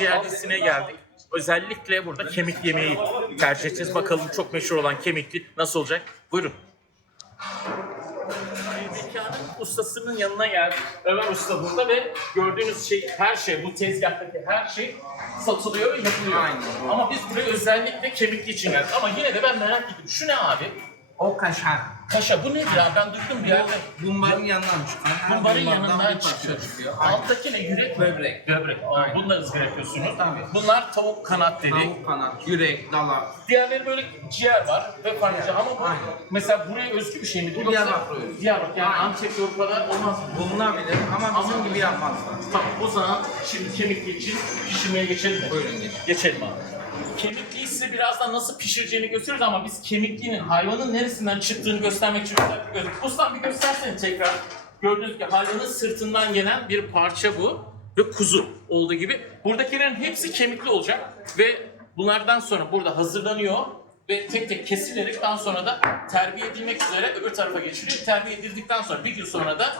bölgesine geldik. Özellikle burada kemik yemeği tercih edeceğiz. Bakalım çok meşhur olan kemikli nasıl olacak? Buyurun. Mekanın ustasının yanına geldik. Ömer Usta burada ve gördüğünüz şey, her şey, bu tezgahtaki her şey satılıyor ve yapılıyor. Ama biz buraya özellikle kemikli için geldik. Ama yine de ben merak ettim. Şu ne abi? O kaşar. Paşa bu nedir abi? Ben duydum bir yerde. Bunların yanından çıkan. her Bunların bunlardan yanından bir parça çıkıyor. çıkıyor. Aynen. Alttaki ne? Yürek mi? Böbrek. Böbrek. Aa, Aynen. Bunu da ızgara yapıyorsunuz. Tabii. Bunlar tavuk kanat dedik. Tavuk kanat, yürek, dalak. Diğerleri böyle ciğer var ve farklı ama bu Aynen. mesela buraya özgü bir şey mi? Bu Diyarbakır özgü. Diyarbakır yani Antep Avrupa'da olmaz mı? Bulunabilir ama bizim gibi yapmazlar. Tamam o zaman şimdi kemikli için pişirmeye geçelim mi? Buyurun geçin. Geçelim abi. Kemikliyi size birazdan nasıl pişireceğini gösteririz ama biz kemiklinin hayvanın neresinden çıktığını göstermek için özellikle gösterdik. Ustam bir göstersene tekrar. Gördüğünüz gibi hayvanın sırtından gelen bir parça bu ve kuzu olduğu gibi. Buradakilerin hepsi kemikli olacak ve bunlardan sonra burada hazırlanıyor ve tek tek kesilerek daha sonra da terbiye edilmek üzere öbür tarafa geçiriliyor. Terbiye edildikten sonra bir gün sonra da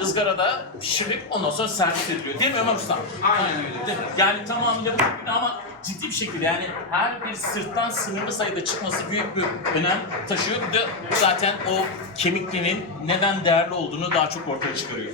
ızgarada pişirilip ondan sonra servis ediliyor. Değil mi Ömer Usta? Aynen öyle. Değil mi? Yani tamamıyla bu ama ciddi bir şekilde yani her bir sırttan sınırlı sayıda çıkması büyük bir önem taşıyor. Bir de zaten o kemiklinin neden değerli olduğunu daha çok ortaya çıkarıyor.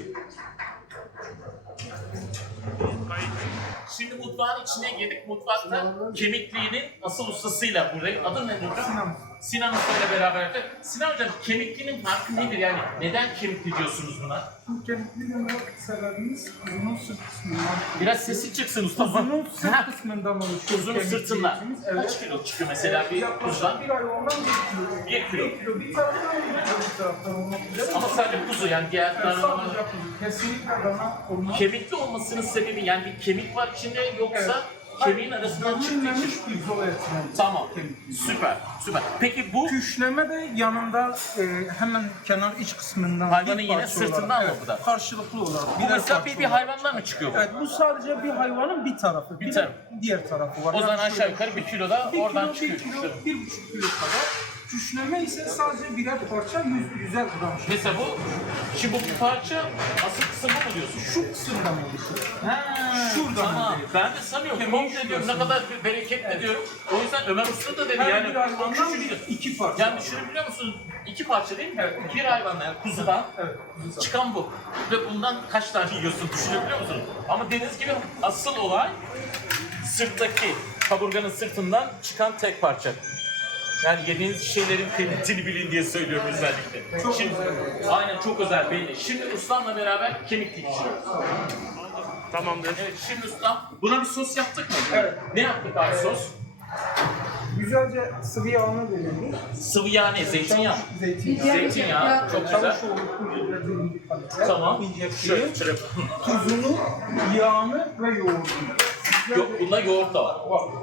Şimdi mutfağın içine girdik. Mutfakta kemikliğinin asıl ustasıyla buradayım. Adın ne? Sinan. Sinan Usta ile beraber. Sinan hocam kemiklinin farkı nedir? Yani neden kemikli diyorsunuz buna? Bu kemikli yemek sebebimiz kuzunun sırt kısmından. Biraz sesi çıksın usta. Kuzunun sırt kısmından oluşuyor. Kemikli sırtından. etimiz. Kaç Evet. kilo çıkıyor mesela bir kuzudan? Yaklaşık bir hayvandan bir kilo. Bir kilo. Bir kilo. Bir taraftan bir kilo bir taraftan olmak üzere. Ama sadece kuzu yani diğer tarafından- Sadece kuzu. Kesinlikle dana olmaz. Kemikli olmasının sebebi yani bir kemik var içinde yoksa kemiğin arasından Gömülmemiş için. pirzola etinden. Tamam. Süper. Süper. Peki bu Küşleme de yanında e, hemen kenar iç kısmından Hayvanın bir yine parça sırtından olarak, mı evet, bu da? Karşılıklı olarak. bu birer mesela parça bir, bir olarak. hayvandan mı çıkıyor bu? Evet bu sadece bir hayvanın bir tarafı. Bir Bir, de diğer tarafı var. O zaman aşağı yukarı bir kilo da bir oradan kilo, çıkıyor. bir kilo, bir buçuk kilo kadar. Küşleme ise sadece birer parça, yüz, yüzer gram. şey. Mesela bu, şimdi bu parça asıl kısım bu mu diyorsun? Şu kısımdan oluşuyor. Ha, Şuradan tamam. oluyor. Ben de sanıyorum, Kemiğin komple diyorum ne şurası. kadar bir bereketli diyorum. O yüzden Ömer Usta da dedi Her yani bir hayvandan küçücük. bir, iki parça. Yani düşünebiliyor musun? İki parça değil mi? Bir hayvan yani kuzudan Evet, güzel. çıkan bu. Ve bundan kaç tane yiyorsun düşünebiliyor musun? Ama dediğiniz gibi asıl olay sırttaki, kaburganın sırtından çıkan tek parça. Yani yediğiniz şeylerin kıymetini bilin diye söylüyorum özellikle. Çok Şimdi, özel. Aynen çok özel belli. Şimdi ustamla beraber kemik pişiriyoruz. Tamamdır. Evet şimdi ustam buna bir sos yaptık mı? Evet. Ne yaptık abi sos? Güzelce sıvı yağını verelim. Sıvı yağ ne? Zeytinyağı. Zeytinyağı. Zeytinyağı. Çok güzel. Tamam. Şöyle, şöyle. tuzunu, yağını ve yoğurdunu. Yok, bunda yoğurt da var.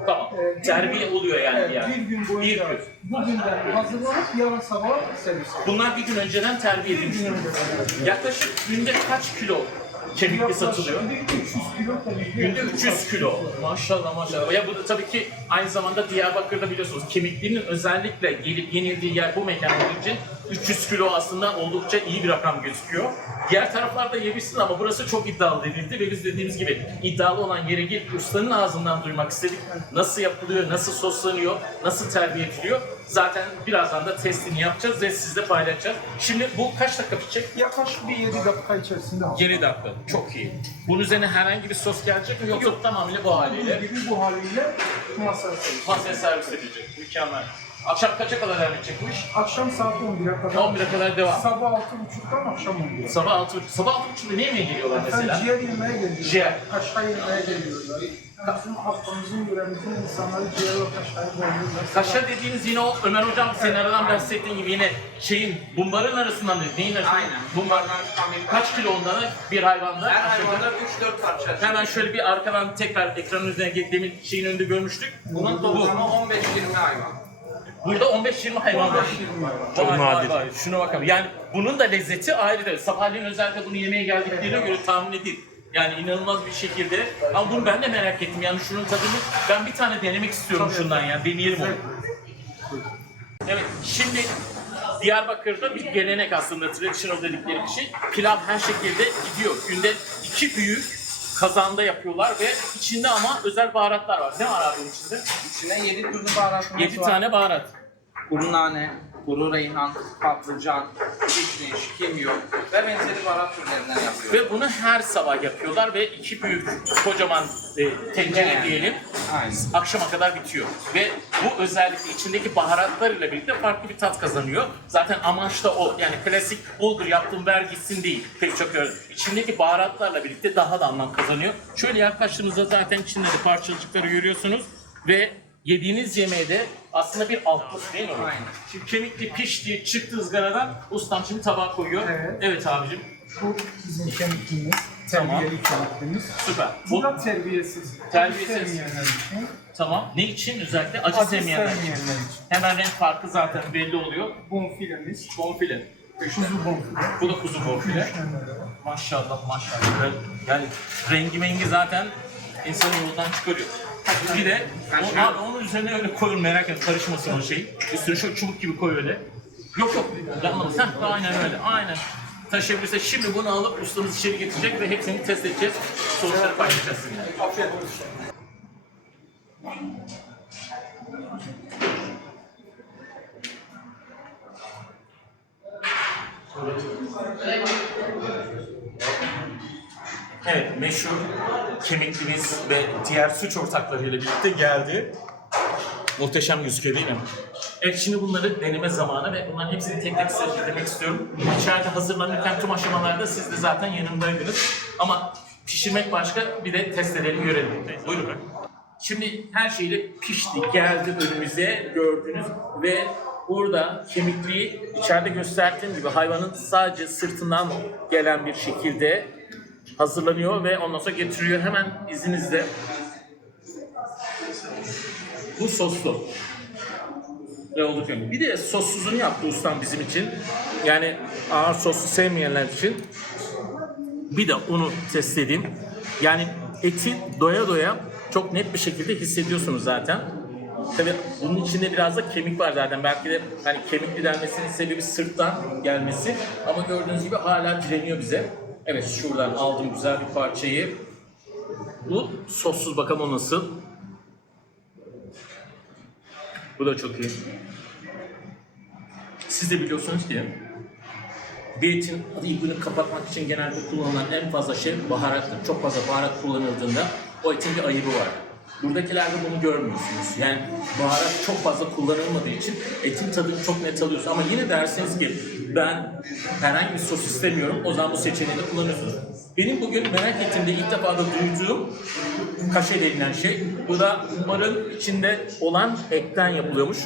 Tamam. Ee, bir Terbiye oluyor yani Evet, yani. bir gün Bir boyunca gün. bugünden hazırlanıp yarın sabah servis. Bunlar bir gün önceden terbiye edilmiş. Bir gün. Yaklaşık günde kaç kilo kemikli satılıyor? Günde 300 kilo kemikli. Günde 300 kilo. Maşallah maşallah. Ya bu da tabii ki aynı zamanda Diyarbakır'da biliyorsunuz kemiklinin özellikle gelip yenildiği yer bu mekan olduğu için 300 kilo aslında oldukça iyi bir rakam gözüküyor. Diğer taraflarda yemişsin ama burası çok iddialı denildi ve biz dediğimiz gibi iddialı olan yere gelip ustanın ağzından duymak istedik. Nasıl yapılıyor, nasıl soslanıyor, nasıl terbiye ediliyor. Zaten birazdan da testini yapacağız ve sizle paylaşacağız. Şimdi bu kaç dakika pişecek? Yaklaşık bir 7 dakika içerisinde hazır. 7 dakika. Çok iyi. Bunun üzerine herhangi bir sos gelecek mi yoksa tamamıyla bu haliyle Gibi bu haliyle masaya servis edilecek. Mükemmel. Akşam kaça kadar devam edecek bu iş? Akşam saat 11'e kadar. 11'e kadar devam. Sabah 6.30'dan akşam 11'e. Sabah 6 sabah 6.30'da ne yemeğe geliyorlar mesela? ciğer yemeye geliyorlar. Ciğer. Kaşar yemeye geliyorlar. Yani Bizim halkımızın, yöremizin insanları ciğer ve kaşar bayılıyorlar. Kaşar dediğiniz yine o Ömer hocam senin aradan bahsettiğin gibi yine şeyin bumbarın arasından değil. Neyin arasından? Aynen. Bumbar. Amerikan. Kaç kilo ondan bir hayvanda? Her hayvanda 3-4 parça. Hemen şöyle bir arkadan tekrar ekranın üzerine demin şeyin önünde görmüştük. Bunun toplamı 15-20 hayvan. Burada 15-20 hayvan var. 15-20 var. Çok nadir. Şuna bakalım. Yani bunun da lezzeti ayrıdır. Sabahleyin özellikle bunu yemeye geldiklerine göre tahmin edin. Yani inanılmaz bir şekilde. Ama bunu ben de merak ettim. Yani şunun tadını ben bir tane denemek istiyorum şundan ya. Deneyelim onu. Evet şimdi Diyarbakır'da bir gelenek aslında traditional dedikleri bir şey. Pilav her şekilde gidiyor. Günde iki büyük kazanda yapıyorlar ve içinde ama özel baharatlar var. Ne var abi bunun içinde? İçine 7 türlü baharatımız 7 var. tane baharat. Kuru nane, kuru reyhan, patlıcan, kişniş, kimyon ve benzeri baharat türlerinden yapıyoruz. Ve bunu her sabah yapıyorlar ve iki büyük kocaman e, tencere Yani. diyelim Aynen. akşama kadar bitiyor. Ve bu özellikle içindeki baharatlarıyla birlikte farklı bir tat kazanıyor. Zaten amaç da o. Yani klasik bulgur yaptığım ver gitsin değil. Pek çok öyle. İçindeki baharatlarla birlikte daha da anlam kazanıyor. Şöyle yaklaştığınızda zaten içinde de parçacıkları görüyorsunuz. Ve yediğiniz yemeğe de aslında bir altlık değil mi? Aynen. Şimdi kemikli pişti, çıktı ızgaradan. Ustam şimdi tabağa koyuyor. Evet. Evet abicim. Bu bizim kemikliğimiz. Tamam. Terbiyeli kemikliğimiz. Süper. Bu da terbiyesiz. Terbiyesiz. Sevmeyenler için. tamam. Ne için? Özellikle acı, Acı sevmeyenler için. sevmeyenler için. Hemen renk farkı zaten belli oluyor. Bonfilemiz. Bonfile. Kuzu bonfile. Bu da kuzu bonfile. Maşallah maşallah. Yani rengi mengi zaten insanı yoldan çıkarıyor. Bir de o, abi onun üzerine öyle koyun merak etme karışmasın o şey. Üstüne şu çubuk gibi koy öyle. Yok yok yanlamaz. Heh aynen öyle aynen. Taşıyabilirse şimdi bunu alıp ustamız içeri getirecek ve hepsini test edeceğiz. Sonuçları paylaşacağız sizinle. Afiyet olsun. Evet, meşhur kemiklimiz ve diğer suç ortaklarıyla birlikte geldi. Muhteşem gözüküyor değil mi? Evet, şimdi bunları deneme zamanı ve bunların hepsini tek tek size bildirmek istiyorum. İçeride hazırlanırken tüm aşamalarda siz de zaten yanımdaydınız. Ama pişirmek başka, bir de test edelim, görelim. Buyurun. Şimdi her şeyle pişti, geldi önümüze gördünüz ve burada kemikliği içeride gösterdiğim gibi hayvanın sadece sırtından gelen bir şekilde hazırlanıyor ve ondan sonra getiriyor. Hemen izninizle. Bu soslu. Ve oldukça. Bir de sossuzunu yaptı ustam bizim için. Yani ağır soslu sevmeyenler için. Bir de onu test edeyim. Yani eti doya doya çok net bir şekilde hissediyorsunuz zaten. Tabii bunun içinde biraz da kemik var zaten. Belki de hani kemikli denmesinin sebebi sırttan gelmesi. Ama gördüğünüz gibi hala direniyor bize. Evet şuradan aldım güzel bir parçayı. Bu sossuz bakalım o nasıl. Bu da çok iyi. Siz de biliyorsunuz ki bir etin ayıbını kapatmak için genelde kullanılan en fazla şey baharattır. Çok fazla baharat kullanıldığında o etin bir ayıbı var. Buradakilerde bunu görmüyorsunuz. Yani baharat çok fazla kullanılmadığı için etin tadını çok net alıyorsunuz. Ama yine derseniz ki ben herhangi bir sos istemiyorum, o zaman bu seçeneği de kullanıyorsunuz. Benim bugün merak ettiğimde ilk defa da duyduğum kaşe denilen şey. Bu da umarın içinde olan etten yapılıyormuş.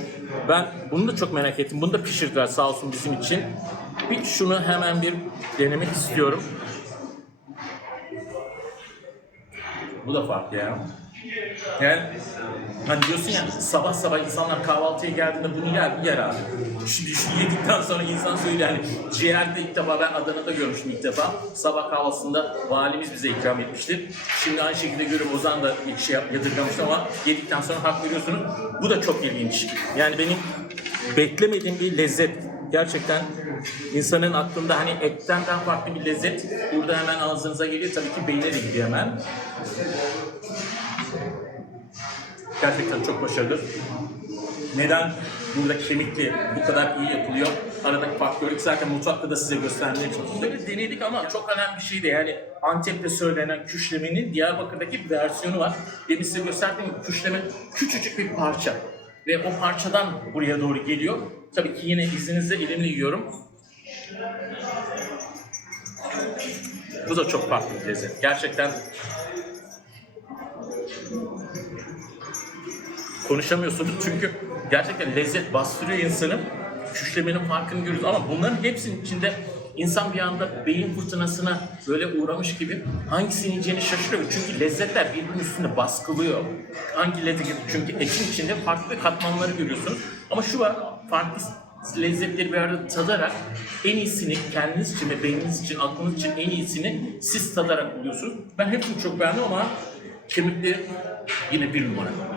Ben bunu da çok merak ettim. Bunu da pişirdiler sağ olsun bizim için. Bir şunu hemen bir denemek istiyorum. Bu da farklı ya. Yani hani diyorsun ya sabah sabah insanlar kahvaltıya geldiğinde bunu yer yer abi. Şimdi şunu yedikten sonra insan söylüyor yani ciğerde ilk defa ben Adana'da görmüştüm ilk defa. Sabah kahvaltısında valimiz bize ikram etmişti. Şimdi aynı şekilde görüp Ozan da ilk şey yadırgamıştı ama yedikten sonra hak veriyorsunuz. Bu da çok ilginç. Yani benim beklemediğim bir lezzet. Gerçekten insanın aklında hani etten daha farklı bir lezzet burada hemen ağzınıza geliyor. Tabii ki beyne de gidiyor hemen. Gerçekten çok başarılı. Neden burada kemikli bu kadar iyi yapılıyor? Aradaki fark gördük zaten mutfakta da size göstermeye çalıştık. Böyle denedik ama çok önemli bir şeydi. Yani Antep'te söylenen küşlemenin Diyarbakır'daki bir versiyonu var. Demin size gösterdiğim küşleme küçücük bir parça. Ve o parçadan buraya doğru geliyor. Tabii ki yine izninizle elimle yiyorum. Bu da çok farklı bir lezzet. Gerçekten konuşamıyorsunuz çünkü gerçekten lezzet bastırıyor insanı. Küşlemenin farkını görüyoruz ama bunların hepsinin içinde insan bir anda beyin fırtınasına böyle uğramış gibi hangisini yiyeceğini şaşırıyor. Çünkü lezzetler birbirinin üstünde baskılıyor. Hangi lezzet çünkü etin içinde farklı katmanları görüyorsunuz. Ama şu var farklı lezzetleri bir arada tadarak en iyisini kendiniz için ve beyniniz için, aklınız için en iyisini siz tadarak buluyorsunuz. Ben hepsini çok beğendim ama kemikleri yine bir numara.